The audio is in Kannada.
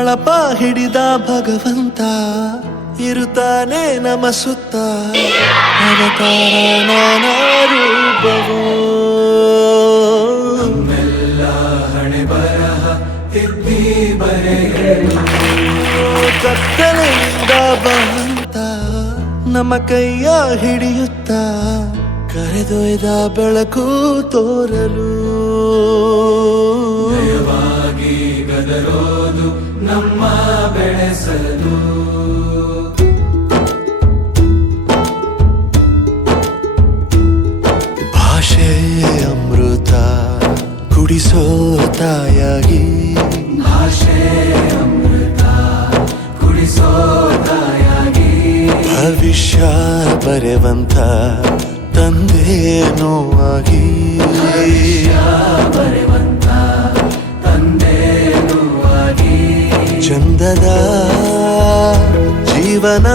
ಬಳಪ ಹಿಡಿದ ಭಗವಂತ ಇರುತ್ತಾನೆ ನಮ ಸುತ್ತ ಅವತಾರ ನಾನಾ ರೂಪವೋ ನಮ್ಮೆಲ್ಲ ಹಣೆ ಬರಹ ತಿದ್ದಿ ಬರೆಯಲು ಕತ್ತಲೆಯಿಂದ ಬಂತ ನಮ್ಮ ಕೈಯ ಹಿಡಿಯುತ್ತ ಕರೆದೊಯ್ದ ಬೆಳಕು ತೋರಲು ದಯವಾಗಿ ಗದರೋದು ನಮ್ಮ ಬೆಳೆಸಲು ಭಾಷೆ ಅಮೃತ ಕುಡಿಸೋ ತಾಯಾಗಿ ಭಾಷೆ ಅಮೃತ ಕುಡಿಸೋ ತಾಯಾಗಿ ಭವಿಷ್ಯ ಬರೆವಂತ ತಂದೇನೋ ಆಗಿ ಬರೆವಂತ ತಂದೇನೂ ಆಗಿ ಚಂದದ ಜೀವನ